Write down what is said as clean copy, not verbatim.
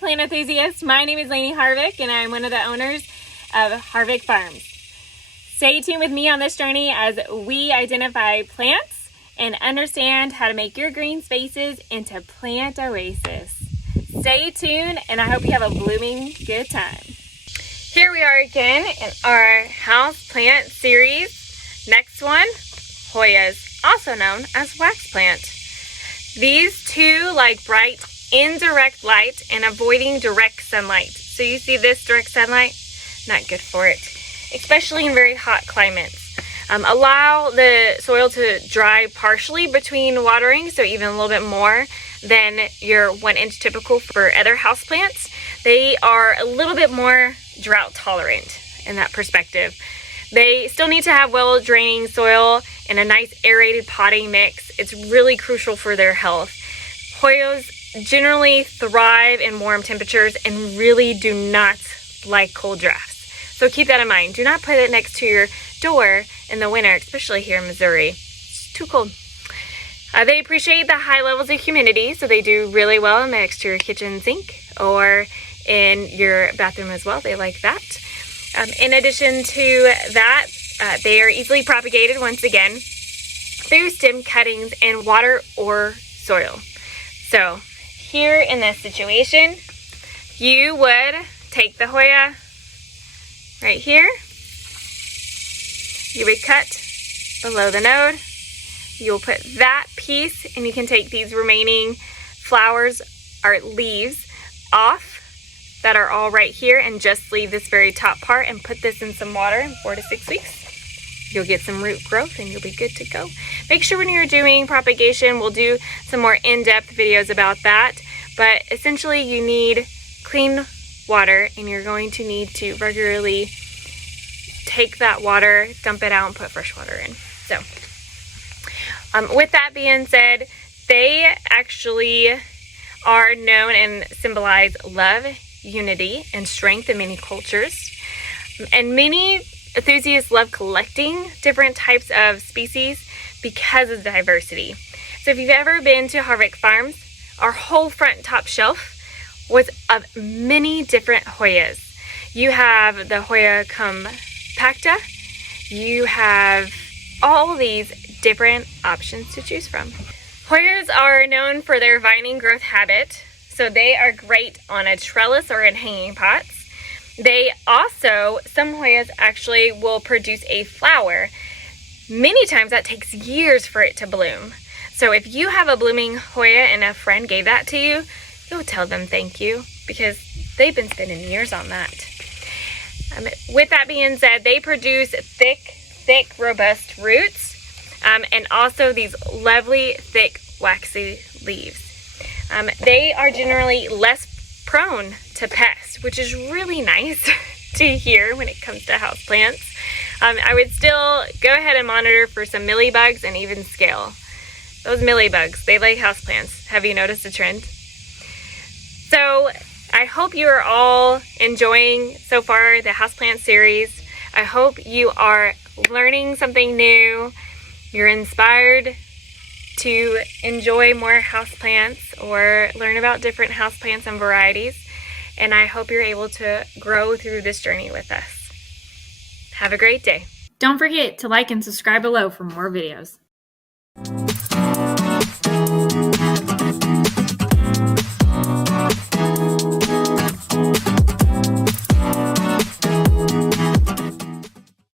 plant enthusiasts. My name is Lainey Harvick and I'm one of the owners of Harvick Farms. Stay tuned with me on this journey as we identify plants and understand how to make your green spaces into plant oasis. Stay tuned and I hope you have a blooming good time. Here we are again in our house plant series. Next one, Hoyas, also known as wax plant. These two like bright indirect light and avoiding direct sunlight. So you see this direct sunlight, not good for it, especially in very hot climates. Allow the soil to dry partially between watering, so even a little bit more than your 1 inch typical for other houseplants. They are a little bit more drought tolerant in that perspective. They still need to have well draining soil and a nice aerated potting mix. It's really crucial for their health. Hoyas generally thrive in warm temperatures and really do not like cold drafts. So keep that in mind. Do not put it next to your door in the winter, especially here in Missouri. It's too cold. They appreciate the high levels of humidity, so they do really well next to your kitchen sink or in your bathroom as well. They like that. In addition to that, they are easily propagated once again through stem cuttings in water or soil. So here in this situation, you would take the Hoya right here. You would cut below the node. You'll put that piece and you can take these remaining flowers or leaves off that are all right here and just leave this very top part and put this in some water in 4 to 6 weeks. You'll get some root growth and you'll be good to go. Make sure when you're doing propagation, we'll do some more in-depth videos about that. But essentially you need clean water and you're going to need to regularly take that water, dump it out and put fresh water in. So with that being said, they actually are known and symbolize love, unity, and strength in many cultures. And many enthusiasts love collecting different types of species because of the diversity. So if you've ever been to Harvick Farms, our whole front top shelf was of many different Hoyas. You have the Hoya compacta, you have all these different options to choose from. Hoyas are known for their vining growth habit, so they are great on a trellis or in hanging pots. They also, some Hoyas actually will produce a flower. Many times that takes years for it to bloom. So if you have a blooming Hoya and a friend gave that to you, you'll tell them thank you because they've been spending years on that. With that being said, they produce thick, robust roots and also these lovely, thick, waxy leaves. They are generally less prone to pests, which is really nice to hear when it comes to houseplants. I would still go ahead and monitor for some mealybugs and even scale. Those mealybugs, they like houseplants. Have you noticed a trend? So I hope you are all enjoying so far the houseplant series. I hope you are learning something new. You're inspired to enjoy more houseplants or learn about different houseplants and varieties. And I hope you're able to grow through this journey with us. Have a great day. Don't forget to like and subscribe below for more videos.